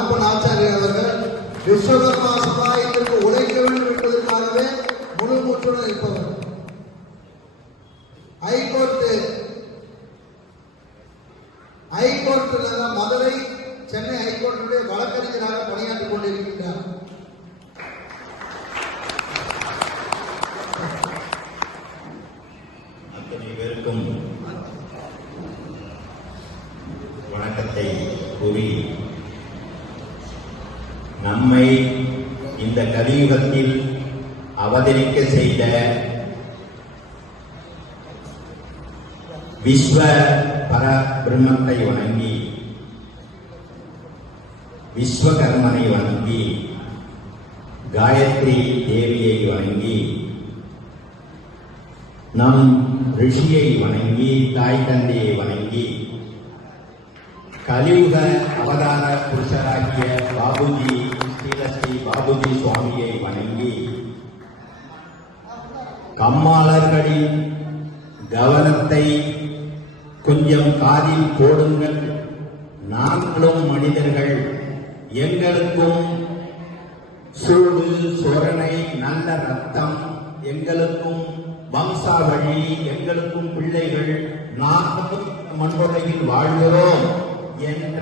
மணப்பன் ஆச்சாரியர் அவர்கள் விஸ்வகர்மா சமுதாயத்திற்கு உழைக்க வேண்டும் என்பதற்காகவே முழு மூச்சுடன் இருப்பவர் ஹைகோர்ட்டு ஹைகோர்ட்டில் மதுரை சென்னை ஹைகோர்ட்டுடைய வழக்கறிஞராக பணியாற்றிக் கொண்டிருக்கின்றார். அத்தனை பேருக்கும் வணக்கத்தை கூறி நம்மை இந்த கலியுகத்தில் அவதரிக்க செய்த விஸ்வ பர பிரம்மத்தை வணங்கி விஸ்வகர்மனை வணங்கி காயத்ரி தேவியை வணங்கி நம் ரிஷியை வணங்கி தாய் தந்தையை வணங்கி கலியுக அவதார புருஷராகிய பாபுஜி ஸ்ரீலஸ்ரீ பாபுஜி சுவாமியை வணங்கி கம்மாளர்களின் கவனத்தை கொஞ்சம் காதில் போடுங்கள். நாங்களும் மனிதர்கள் எங்களுக்கும் சூடு சொரணை நல்ல ரத்தம் எங்களுக்கும் வம்சாவழி எங்களுக்கும் பிள்ளைகள் நாங்களும் இந்த வாழ்கிறோம். என்ற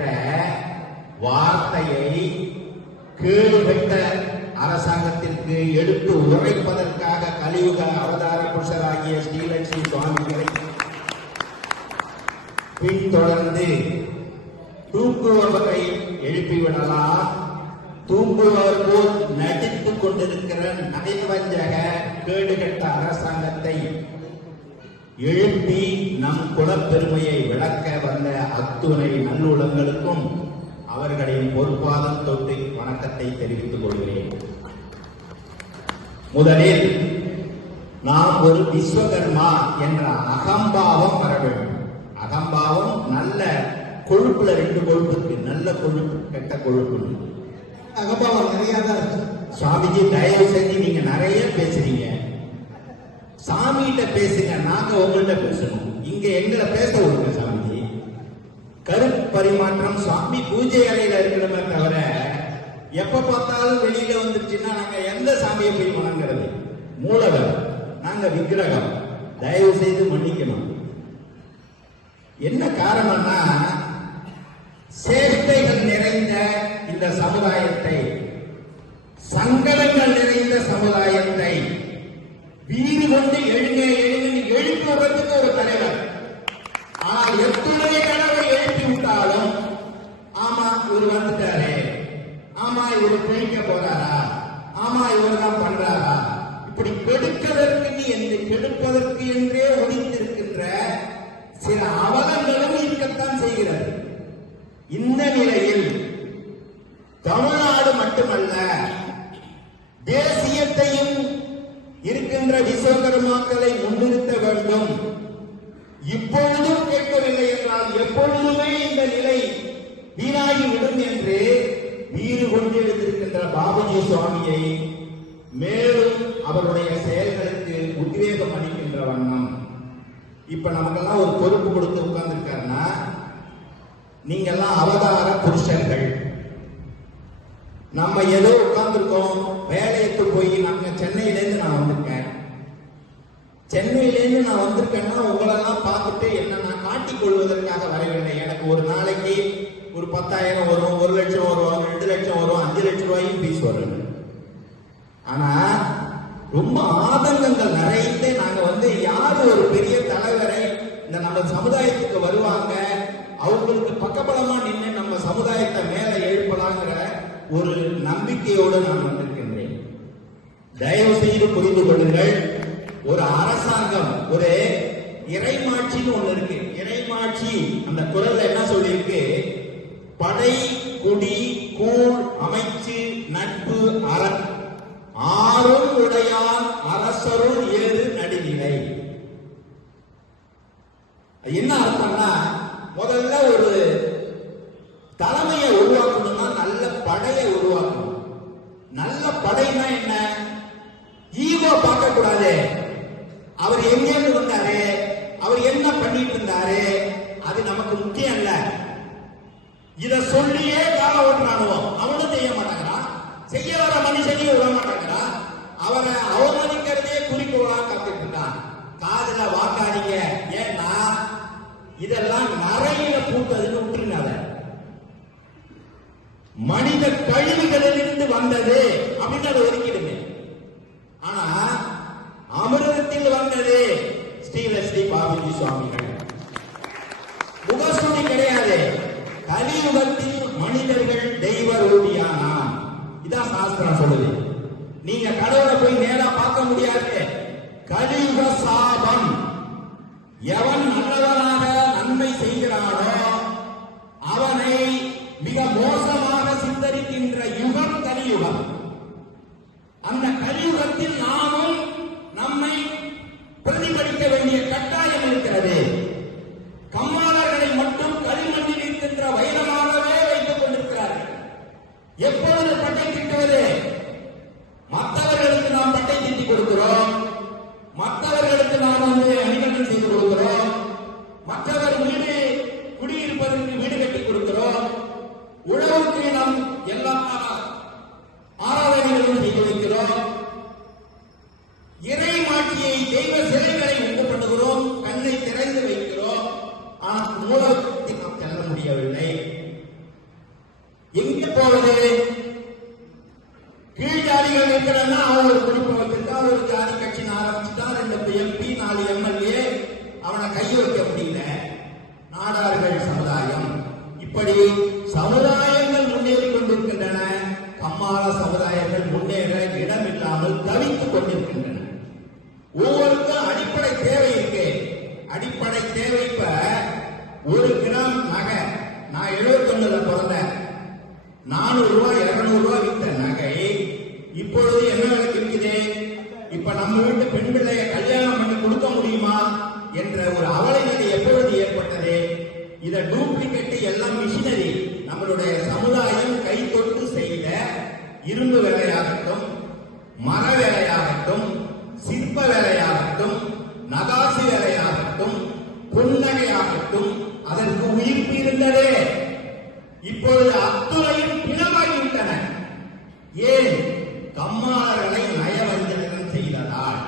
வார்த்தையை கேடுபட்ட அரசாங்கத்திற்கு எடுத்து உரைப்பதற்காக கலியுக அவதார புருஷராகிய ஸ்ரீலட்சுமி சுவாமிகளை பின்தொடர்ந்து தூங்குபவரை எழுப்பிவிடலாம். தூங்குபவர் போல் நடித்துக் கொண்டிருக்கிற நகைவஞ்சக கேடுகட்ட அரசாங்கத்தை எழுப்பி நம் குலப்பெருமையை விளக்க வந்த அத்துணை நல்லுள்ளங்களுக்கும் அவர்களின் பொறுப்பாதம் தொட்டு வணக்கத்தை தெரிவித்துக் கொள்கிறேன். முதலில் நாம் ஒரு விஸ்வகர்மா என்ற அகம்பாவம் வர வேண்டும். அகம்பாவம் நல்ல கொழுப்புல ரெண்டு கொழுப்பு இருக்கு. நல்ல கொழுப்பு கெட்ட கொழுப்பு அகபாவம் நிறைய தான் இருக்கு. சுவாமிஜி தயவு செஞ்சு நீங்க நிறைய பேசுறீங்க. சாமிகிட்ட பேசுங்க நாங்க உங்கள்கிட்ட பேசணும் இங்க எங்களை பேச விடுங்க சாமிஜி கருப்பரிமாற்றம் சுவாமி பூஜை அறையில இருக்கிறமே தவிர எப்ப பார்த்தாலும் வெளியில வந்துருச்சுன்னா நாங்க எந்த சாமியை போய் வணங்குறது மூலவர். நாங்க விக்கிரகம். தயவு செய்து மன்னிக்கணும். என்ன காரணம்னா சேஷ்டைகள் நிறைந்த இந்த சமுதாயத்தை சங்கடங்கள் நிறைந்த சமுதாயத்தை வீடு கொண்டு எழுங்க என்று வீடு கொண்டிருந்திருக்கின்ற பாபுஜி சுவாமியை மேலும் அவருடைய செயல்களுக்கு உத்வேகம் அளிக்கின்ற வண்ணம். இப்ப நமக்கெல்லாம் ஒரு பொறுப்பு கொடுத்து உட்கார்ந்துருக்காருன்னா நீங்கெல்லாம் அவதார புருஷர்கள். நம்ம ஏதோ உட்கார்ந்துருக்கோம் வேலைக்கு போய் நாங்க சென்னையிலேருந்து நான் வந்திருக்கேன். சென்னையிலேருந்து நான் வந்திருக்கேன்னா உங்களெல்லாம் பார்த்துட்டு என்ன நான் காட்டிக் கொள்வதற்காக வரவில்லை. எனக்கு ஒரு நாளைக்கு ஒரு பத்தாயிரம் வரும் ஒரு லட்சம் வரும் ரெண்டு லட்சம் வரும் அஞ்சு லட்சம் ரூபாயும் ஃபீஸ் வரும் ஆனா ரொம்ப ஆதங்கங்கள் நிறைய நாங்க வந்து யாரு ஒரு பெரிய தலைவரை இந்த நம்ம சமுதாயத்துக்கு வருவாங்க அவங்களுக்கு பக்கபலமா நின்று நம்ம சமுதாயத்தை மேல எழுப்பலாங்கிற ஒரு நம்பிக்கையோடு நான் வந்திருக்கின்றேன். தயவு செய்து புரிந்து கொள்ளுங்கள் ஒரு அரசாங்கம் ஒரு இறைமாட்சின்னு ஒண்ணு இருக்கு. இறைமாட்சி அந்த குரல் என்ன சொல்லியிருக்கு? படை குடி கூழ் அமைச்சு நட்பு அரண் ஆறும் உடையான் அரசருள் ஏறு நடுநிலை என்ன அர்த்தம்னா முதல்ல ஒரு தலைமையை உருவாக்கணும்னா நல்ல படையை உருவாக்கணும். நல்ல படைனா என்ன? ஈகோ பார்க்க கூடாது அவர் எங்கே இருந்தாரு வந்தாரு? அவர் என்ன பண்ணிட்டு இருந்தாரு? அது நமக்கு முக்கியம் இல்லை. இத சொல்லியே கால ஓட்டுறானுவோம் அவனும் செய்ய மாட்டாங்கிறான். செய்ய வர மனுஷனையும் விட மாட்டாங்கிறான். அவனை அவமதிக்கிறதே குறிக்கோளா காத்துட்டு இருக்கான். காதுல வாக்காதீங்க ஏன்னா இதெல்லாம் நரையில பூட்டதுன்னு விட்டுருங்க அதை. மனித கழிவுகளிலிருந்து வந்தது அப்படின்னு அதை ஒதுக்கிடுங்க ஆனா அமிர்தத்தில் வந்தது ஸ்ரீலஸ்ரீ பாபுஜி சுவாமிகள் முகஸ்துதி கிடையாது கலியுகத்தில் மனிதர்கள் தெய்வ ரூபியானாம் இதான் சாஸ்திரம் சொல்லுது. நீங்க கடவுளை போய் நேரா பார்க்க முடியாது. கலியுக டூப்ளிகேட் எல்லாம் மிஷினரி நம்மளுடைய சமுதாயம் கை தொட்டு செய்த இரும்பு வேலையாகட்டும் மர வேலையாகட்டும் சிற்ப வேலையாகட்டும் நகாசு வேலையாகட்டும் புன்னகையாகட்டும் அதற்கு உயிர்ப்பு இருந்ததே. இப்பொழுது அத்துறையும் பிணமாகிவிட்டன ஏன்? கம்மாளர்களை நயவஞ்சனம் செய்ததால்.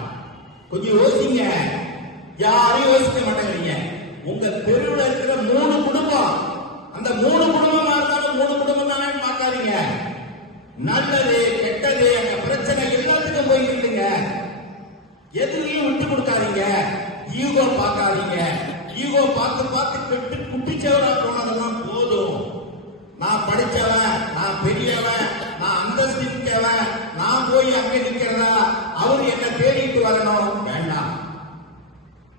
கொஞ்சம் யோசிங்க. யாரும் யோசிக்க மாட்டேங்கிறீங்க. உங்க தெருவில் இருக்கிற மூணு குடும்பம். அந்த மூணு குடும்பமா இருந்தாலும் மூணு குடும்பம் தானே பார்க்காதீங்க. நல்லது கெட்டது அந்த பிரச்சனை எல்லாத்துக்கும் போய்கிட்டுங்க எதுலையும் விட்டு கொடுக்காதீங்க. ஈகோ பார்க்காதீங்க. ஈகோ பார்த்து பார்த்து கெட்டு குட்டிச்சவரா போனதெல்லாம் போதும். நான் படிச்சவன் நான் பெரியவன் நான் அந்தஸ்து நிற்கவன் நான் போய் அங்க நிக்கிறதா? அவர் என்ன தேடிட்டு வரணும். வேண்டாம்.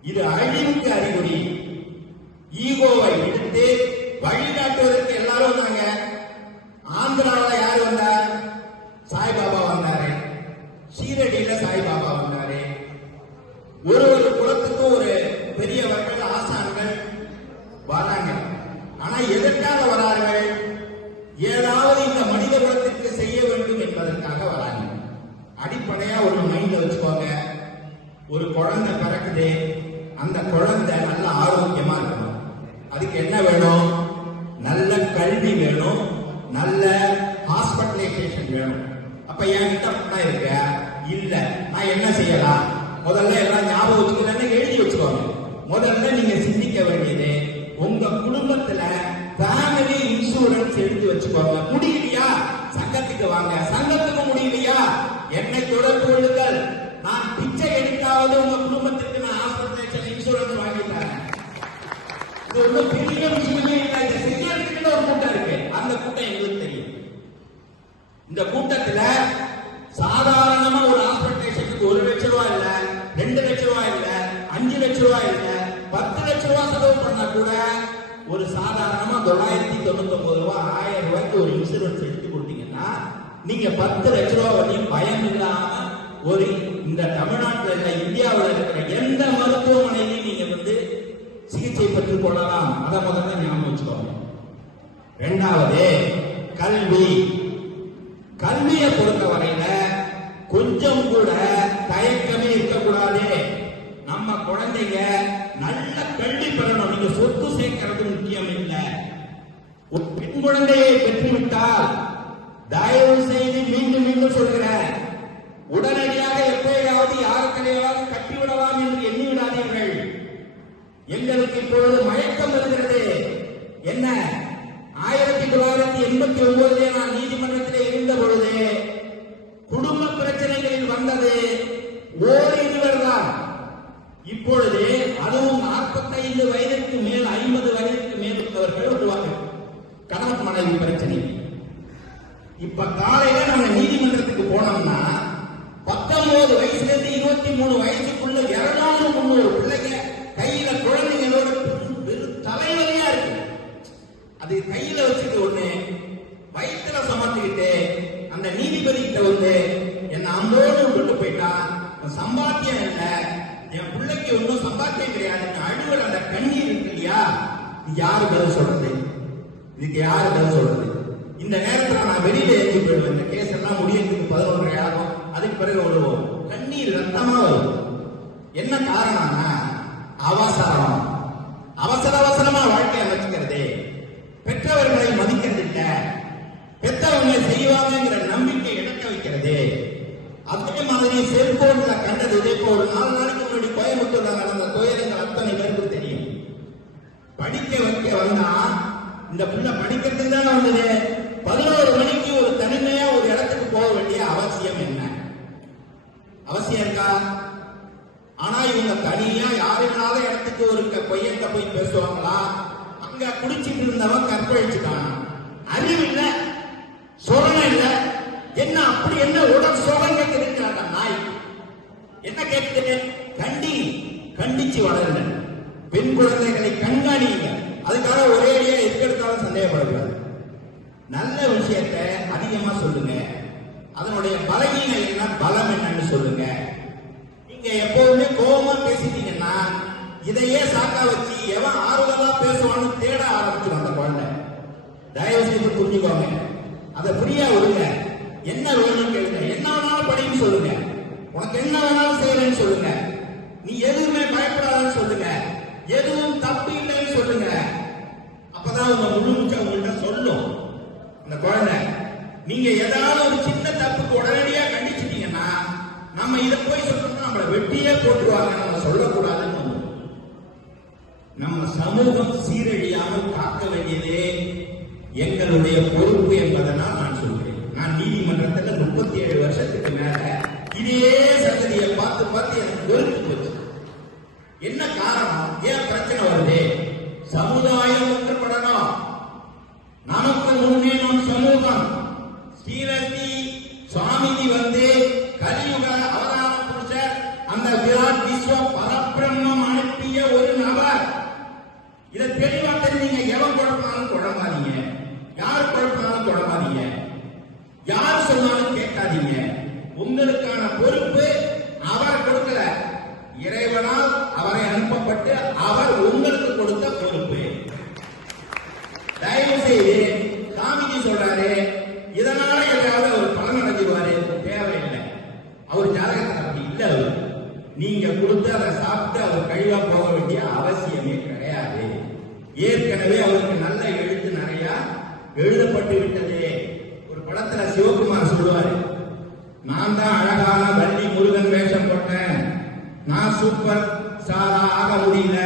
இது அழிவுக்கு அறிகுறி. ஈகோவை எடுத்து வழிகாட்டுவதற்கு எல்லாரும் வந்தாங்க. ஆந்திராவில் யார் வந்தார் சாய்பாபா வந்தாரு. சீரடியில சாய்பாபா வந்தாரு. ஒரு ஒரு குலத்துக்கும் ஒரு பெரியவர்கள் ஆசான்கள் வராங்க. ஆனா எதற்காக வரார்கள்? ஏதாவது இந்த மனித குலத்திற்கு செய்ய வேண்டும் என்பதற்காக வராங்க. அடிப்படையா ஒரு மைண்ட்ல வச்சுக்கோங்க. ஒரு குழந்தை பிறக்குது. அந்த குழந்தை நல்ல ஆரோக்கியமா இருக்கு அதுக்கு என்ன வேணும்? நல்ல கல்வி வேணும். நல்ல ஹாஸ்பிட்டலைசேஷன் வேணும். அப்ப என்கிட்ட பணம் இருக்க இல்ல நான் என்ன செய்யலாம்? முதல்ல எல்லாம் ஞாபகம் வச்சுக்கிறேன்னு எழுதி வச்சுக்கோங்க. முதல்ல நீங்க சிந்திக்க வேண்டியது உங்க குடும்பத்துல ஃபேமிலி இன்சூரன்ஸ் எழுதி வச்சுக்கோங்க. முடியலையா? சங்கத்துக்கு வாங்க. சங்கத்துக்கு முடியலையா என்னை தொடர்பு கொள்ளுங்கள் நான் பிச்சை எடுத்தாவது உங்க குடும்பத்துக்கு நான் ஹாஸ்பிட்டல் இன்சூரன்ஸ் வாங்கி தரேன் இது ஒன்றும் பெரிய விஷயமே இல்லை இதை செய்யறதுக்குன்னு ஒரு கூட்டம் இருக்கு அந்த கூட்டம் எங்களுக்கு தெரியும் இந்த கூட்டத்துல சாதாரணமா ஒரு ஹாஸ்பிட்டலேஷனுக்கு ஒரு லட்ச ரூபாய் இல்ல ரெண்டு லட்ச ரூபாய் இல்ல அஞ்சு லட்ச ரூபாய் இல்ல பத்து லட்ச ரூபாய் செலவு பண்ணா கூட ஒரு சாதாரணமா தொள்ளாயிரத்தி தொண்ணூத்தி ஒன்பது ரூபாய் ஆயிரம் ரூபாய்க்கு ஒரு இன்சூரன்ஸ் எடுத்து கொடுத்தீங்கன்னா நீங்க பத்து லட்ச ரூபாய் வரையும் பயம் இல்லாம ஒரு இந்த தமிழ்நாட்டில் இல்ல இந்தியாவில் இருக்கிற எந்த மருத்துவமனையிலையும் நீங்க வந்து சிகிச்சை பெற்றுக் கொள்ளலாம் அதை முதல்ல ஞாபகம் வச்சுக்கோங்க. ரெண்டாவது கல்வி. கல்வியை பொறுத்தவரையில கொஞ்சம் கூட தயக்கமே இருக்கக்கூடாது. நம்ம குழந்தைங்க நல்ல கல்வி பெறணும் நீங்க சொத்து சேர்க்கறது முக்கியம் இல்லை. ஒரு பெண் குழந்தையை பெற்றுவிட்டால் தயவு செய்து மீண்டும் மீண்டும் சொல்கிறேன் உடனடியாக எப்போதாவது யாருக்கடையாவது கட்டிவிடலாம் என்று எண்ணிவிடாதீர்கள். எங்களுக்கு இப்பொழுது மயக்கம் வருகிறது. என்ன? ஆயிரத்தி தொள்ளாயிரத்தி எண்பத்தி ஒன்பதுலே நான் நீதிமன்றத்திலே இருந்த பொழுது குடும்ப பிரச்சனைகளில் வந்தது. ஓரிருவர் தான் இப்பொழுது அதுவும் 45 வயதிற்கு மேல் ஐம்பது வயதிற்கு மேல் உள்ளவர்கள் வருவார்கள் கணவன் மனைவி பிரச்சனை. இப்ப காலையில நம்ம நீதிமன்ற போனோம்னா பத்தொன்பது வயசுல இருந்து இருபத்தி மூணு வயசுக்குள்ள இருநூறு முந்நூறு பிள்ளைங்க கையில குழந்தைங்களோட பெரும் பெரும் தலைவலியா இருக்கு அது கையில வச்சுட்டு ஒண்ணு வயிற்றுல சமர்த்திக்கிட்டு அந்த நீதிபதி கிட்ட வந்து என்ன அம்போடு விட்டுட்டு போயிட்டா உன் சம்பாத்தியம் இல்ல என் பிள்ளைக்கு ஒன்றும் சம்பாத்தியம் கிடையாது அழுவல் அந்த கண்ணீர் இருக்கு இல்லையா யாரு பதில் சொல்றது? இதுக்கு யாரு பதில் சொல்றது? இந்த நேரத்துல நான் வெளியில எழுதி போயிடுவேன். இந்த கேஸ் எல்லாம் முடியறதுக்கு பதினொன்று ஆகும். அதுக்கு பிறகு விழுவோம் கண்ணீர் ரத்தமா வரும். என்ன காரணம்னா அவசரம். அவசர அவசரமா வாழ்க்கையை அமைச்சுக்கிறது பெற்றவர்களை மதிக்கிறது இல்ல. பெற்றவங்க செய்வாங்கிற நம்பிக்கை இழக்க வைக்கிறது. அதே மாதிரி செல்போன்ல கண்டது இதே இப்போ ஒரு நாலு நாளைக்கு முன்னாடி கோயம்புத்தூர்ல நடந்த துயரங்கள் அத்தனை பேருக்கு தெரியும் படிக்க வைக்க வந்தா இந்த பிள்ளை படிக்கிறதுக்கு தானே வந்தது? பதினோரு மணிக்கு ஒரு தனிமையா ஒரு இடத்துக்கு போக வேண்டிய அவசியம் என்ன? அவசியம் இருக்கா? ஆனா இவங்க தனியா யாரு வேணால இடத்துக்கு ஒரு க- போய் பேசுவாங்களா? அங்க குடிச்சிட்டு இருந்தவன் கற்பழிச்சுட்டான். அறிவு இல்ல சோழனை இல்ல. என்ன அப்படி என்ன உடல் சுகம் கேட்குதுங்கிறாங்க நாய். என்ன கேட்குது? கண்டி கண்டிச்சு வளருங்க பெண் குழந்தைகளை கண்காணிங்க அதுக்காக ஒரே அடியா எதுக்கெடுத்தாலும் சந்தேகப்படக்கூடாது. நல்ல விஷயத்தை அதிகமா சொல்லுங்க. அதனுடைய பலகீனம் என்ன? பலம் என்னன்னு சொல்லுங்க. நீங்க எப்போதுமே கோபமா பேசிட்டீங்கன்னா இதையே சாக்கா வச்சு எவன் ஆர்வலமா பேசுவான்னு தேட ஆரம்பிச்சிடும் அந்த குழந்தை. தயவு செய்து புரிஞ்சுக்கோங்க. அதை புரிய விடுங்க. என்ன வேணும்னு கேளுங்க. என்ன வேணாலும் படின்னு சொல்லுங்க. உனக்கு என்ன வேணாலும் செய்யறேன்னு சொல்லுங்க. நீ எதுவுமே பயப்படாதன்னு சொல்லுங்க. எதுவும் தப்பு இல்லைன்னு சொல்லுங்க. அப்பதான் உங்க முழு மூச்சை உங்கள்கிட்ட சொல்லும். அந்த குழந்தை நீங்க ஏதாவது ஒரு சின்ன தப்புக்கு உடனடியா கண்டிச்சிட்டீங்கன்னா நம்ம இதை போய் சொல்லணும்னா நம்மளை வெட்டியே போட்டுருவாங்க. நம்ம சொல்லக்கூடாதுன்னு நம்ம சமூகம் சீரழியாமல் காக்க வேண்டியதே எங்களுடைய பொறுப்பு என்பதனால் நான் சொல்கிறேன் நான் நீதிமன்றத்தில் முப்பத்தி ஏழு வருஷத்துக்கு மேல இதே சங்கதியை பார்த்து பார்த்து எனக்கு வெறுத்து போச்சு என்ன காரணம் ஏன் பிரச்சனை வருது சமுதாயம் ஒன்றுபடணும் நமக்கு முன்னே நம் சமூகம் ஸ்ரீரஸ்தி சுவாமிஜி வந்து கலியுக அவதார புருஷர் அந்த விராட் விஸ்வ பரபிரம்மம் அனுப்பிய ஒரு நபர் இதை தெளிவா தெரிஞ்சீங்க எவன் குழப்பினாலும் குழம்பாதீங்க யார் குழப்பினாலும் குழம்பாதீங்க யார் சொன்னாலும் கேட்காதீங்க உங்களுக்கான பொறுப்பு அவர் கொடுக்கல இறைவனால் அவரை அனுப்பப்பட்டு அவர் உங்களுக்கு கொடுத்த பொறுப்பு. தயவு செய்து காமிஜி சொல்றாரு இதனால எதையாவது அவர் பலன் அடைஞ்சிருவாரு தேவையில்லை. அவர் ஜாதகத்தில் அப்படி இல்லை அவர். நீங்க கொடுத்து அதை சாப்பிட்டு அவர் கழிவா போக வேண்டிய அவசியமே கிடையாது. ஏற்கனவே அவருக்கு நல்ல எழுத்து நிறைய எழுதப்பட்டு விட்டது. ஒரு படத்துல சிவகுமார் சொல்லுவாரு நான் தான் அழகான வள்ளி முருகன் வேஷம் போட்டேன். நான் சூப்பர் சாதா ஆக முடியல.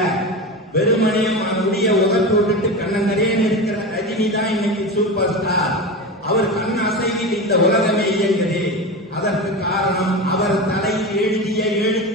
வெறுமனையும் முடிய உகத்து விட்டுட்டு கண்ணங்கரேன்னு இருக்கிற ரஜினி தான் இன்னைக்கு சூப்பர் ஸ்டார் அவர் கண் அசைவில் இந்த உலகமே இயங்குது. அதற்கு காரணம் அவர் தலையில் எழுதிய எழுத்து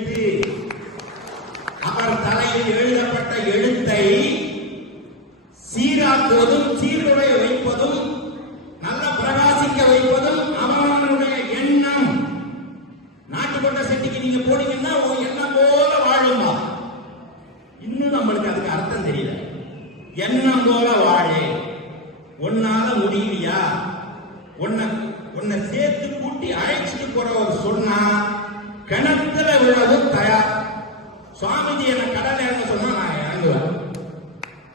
சுவாமிஜி என்ன கடல் இறங்க சொன்னா நான் இறங்குவேன்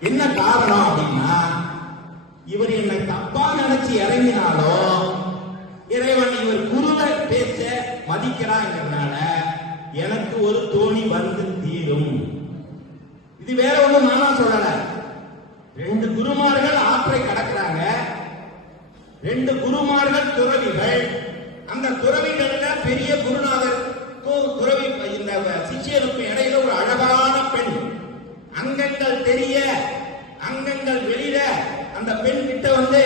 என்ன காரணம் அப்படின்னா இவர் என்னை தப்பா நினைச்சு இறங்கினாலும் இறைவன் இவர் குருவ பேச்ச மதிக்கிறாங்கிறதுனால எனக்கு ஒரு தோணி வந்து தீரும். இது வேற ஒண்ணும் நானா சொல்லல. ரெண்டு குருமார்கள் ஆற்றை கடக்கிறாங்க. ரெண்டு குருமார்கள் துறவிகள். அந்த துறவிகள்ல பெரிய குருநாதர். குருநாதருக்கும் துறவி இந்த சிஷியனுக்கும் இடையில ஒரு அழகான பெண். அங்கங்கள் தெரிய அங்கங்கள் வெளியில அந்த பெண் கிட்ட வந்து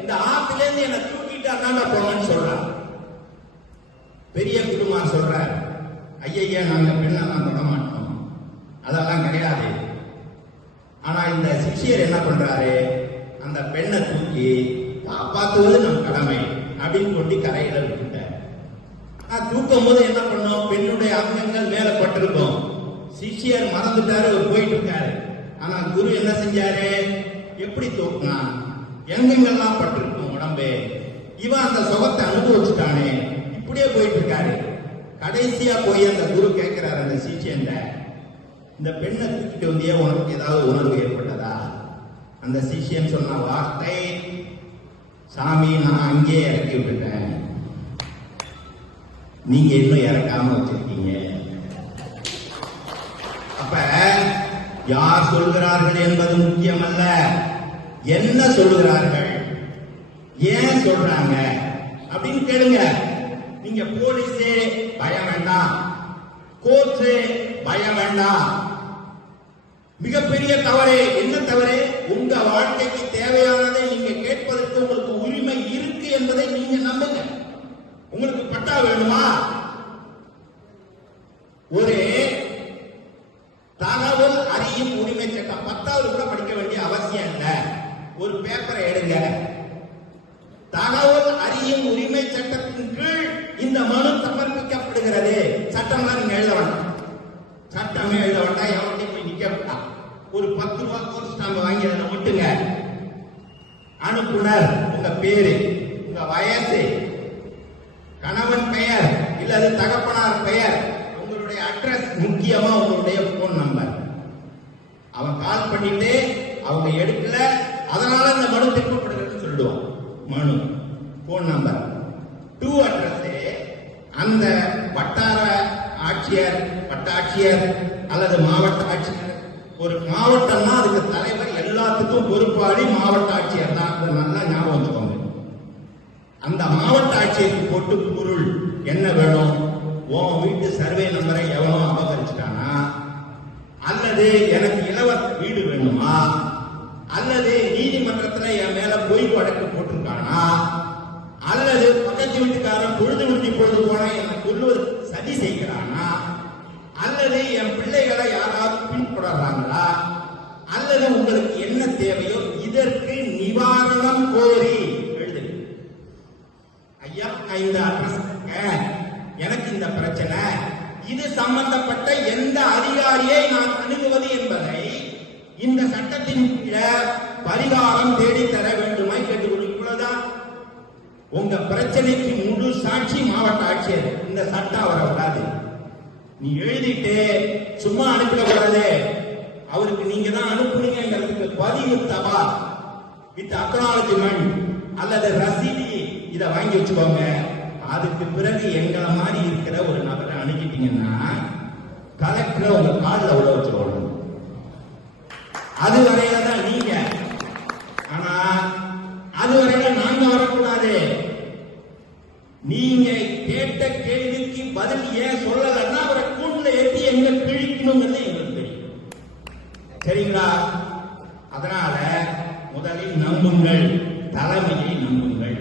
இந்த ஆத்துல இருந்து என்னை தூக்கிட்டா தான் போங்கன்னு சொல்றான். பெரிய குடும்பம் சொல்ற ஐயய்யா நாங்க பெண்ணெல்லாம் தொட மாட்டோம். அதெல்லாம் கிடையாது. ஆனா இந்த சிஷியர் என்ன பண்றாரு? அந்த பெண்ணை தூக்கி காப்பாத்துவது நம் கடமை அப்படின்னு கொண்டு கரையில விட்டுட்டார். தூக்கும் போது என்ன பெண்ணுடைய அங்கங்கள் மேல பட்டிருக்கும் சிஷியர் மறந்துட்டாரு போயிட்டு இருக்காரு ஆனா குரு என்ன செஞ்சாரு? எப்படி தூக்குனான் எங்கெங்கெல்லாம் பட்டிருக்கும் உடம்பு இவன் அந்த சுகத்தை அனுபவிச்சுட்டானே இப்படியே போயிட்டு இருக்காரு கடைசியா போய் அந்த குரு கேட்கிறாரு அந்த சிஷியன் இந்த பெண்ணை தூக்கிட்டு வந்தியே உனக்கு ஏதாவது உணர்வு ஏற்பட்டதா? அந்த சிஷியன் சொன்ன வார்த்தை சாமி நான் அங்கேயே இறக்கி விட்டுட்டேன். நீங்க இன்னும் இறக்காம வச்சிருக்கீங்க. அப்ப யார் சொல்கிறார்கள் என்பது முக்கியமல்ல. என்ன சொல்கிறார்கள்? ஏன் சொல்றாங்க? அப்படின்னு கேளுங்க. நீங்க போலீஸே பயம் வேண்டாம். கோர்ட்டு பயம் வேண்டாம். மிகப்பெரிய தவறு. என்ன தவறு? உங்க வாழ்க்கைக்கு தேவையானதை நீங்க கேட்பதற்கு உங்களுக்கு உரிமை இருக்கு என்பதை நீங்க நம்புங்க. உங்களுக்கு பட்டா வேணுமா? ஒரு தகவல் அறியும் உரிமை சட்டம் பத்தாவது கூட படிக்க வேண்டிய அவசியம் இல்லை ஒரு பேப்பரை எடுங்க. தகவல் அறியும் உரிமை சட்டத்தின் கீழ் இந்த மனு சமர்ப்பிக்கப்படுகிறது. சட்டம்லாம் நீங்க எழுத வேண்டாம். சட்டமே எழுத வேண்டாம். எவன்கிட்ட போய் நிக்க வேண்டாம். ஒரு பத்து ரூபா கோர்ஸ் நாம வாங்கி அதில் ஒட்டுங்க அனுப்புனர். உங்க பேரு உங்க வயசு அல்லது தகப்பனார் பெயர். உங்களுடைய அட்ரஸ் முக்கியமா உங்களுடைய போன் நம்பர் அவன் கால் பண்ணிட்டு அவங்க எடுக்கல. அதனால இந்த மனு திருப்பப்படுகிறதுன்னு சொல்லிடுவான். மனு போன் நம்பர் டூ அட்ரஸ் அந்த வட்டார ஆட்சியர் வட்டாட்சியர் அல்லது மாவட்ட ஆட்சியர். ஒரு மாவட்டம்னா அதுக்கு தலைவர் எல்லாத்துக்கும் பொறுப்பாளி மாவட்ட ஆட்சியர் தான். நல்லா ஞாபகம் வச்சுக்கோங்க. அந்த மாவட்ட ஆட்சியருக்கு போட்டு பொருள். என்ன வேணும்? உன் வீட்டு சர்வே நம்பரை எவனோ அபகரிச்சிட்டானா? அல்லது எனக்கு இலவச வீடு வேணுமா? அல்லது நீதிமன்றத்துல என் மேல பொய் வழக்கு போட்டிருக்கானா? அல்லது பக்கத்து வீட்டுக்காரன் பொழுது விட்டு பொழுது போனா என்னை கொள்வது சதி செய்கிறானா? அல்லது என் பிள்ளைகளை யாராவது பின்தொடர்றாங்களா? அல்லது உங்களுக்கு என்ன தேவையோ இதற்கு நிவாரணம் கோரி எழுதுங்க ஐயா நான் இந்த அட்ரஸ் இந்த பிரச்சனை. இது சம்பந்தப்பட்ட எந்த அதிகாரியை நான் அணுகுவது என்பதை இந்த சட்டத்தின் கீழே பரிகாரம் தேடித்தர வேண்டுமாய் கேட்டுக்கொள்ள இவ்வளவுதான். உங்க பிரச்சனைக்கு முழு சாட்சி மாவட்ட ஆட்சியர். இந்த சட்டம் அவரை விடாது. நீ எழுதிட்டு சும்மா அனுப்பிடக்கூடாது அவருக்கு நீங்க தான் அனுப்புனீங்கிறதுக்கு பதிவு தவா. வித் அக்னாலஜ்மெண்ட் அல்லது ரசீதி இதை வாங்கி வச்சுக்கோங்க. அதுக்கு பிறகு எங்களை மாதிரி இருக்கிற ஒரு நபரை அணுகிட்டீங்கன்னா கலெக்டரை உங்க காலில் உள்ள வச்சுக்கணும் அது வரையில தான் நீங்க. ஆனா அது வரையில நாங்க வரக்கூடாது. நீங்க கேட்ட கேள்விக்கு பதில் ஏன் சொல்லலைன்னா அவரை கூண்டுல ஏற்றி எங்க கிழிக்கணுங்கிறது எங்களுக்கு தெரியும். சரிங்களா? அதனால முதலில் நம்புங்கள். தலைமையை நம்புங்கள்.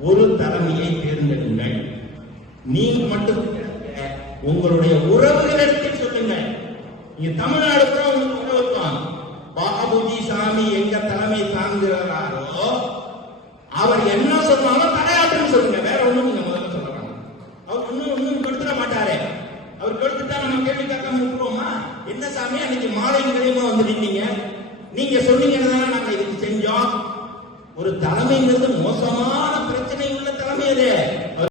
ஒரு தலைமையை தேர்ந்தெடுங்கள் நீங்க மட்டும் உங்களுடைய உறவுகளிடத்தில் சொல்லுங்கள். நீங்க தமிழ்நாடு கூட உங்களுக்கு உறவுத்தான் பாபுஜி சாமி எங்க தலைமை தாங்குகிறாரோ அவர் என்ன சொன்னாலும் தலையாட்டுன்னு சொல்லுங்க வேற ஒண்ணும் நீங்க முதல்ல சொல்லலாம். அவர் ஒண்ணும் ஒண்ணும் கெடுத்துட மாட்டாரே. அவர் கெடுத்துட்டா நம்ம கேள்வி கேட்காம இருக்கிறோமா என்ன சாமி அன்னைக்கு மாலை நிலையமா வந்து நின்னீங்க? நீங்க சொன்னீங்கன்னு தானே நாங்க இதுக்கு செஞ்சோம். ஒரு தலைமைங்கிறது மோசமான பிரச்சனை. உள்ள தலைமை அது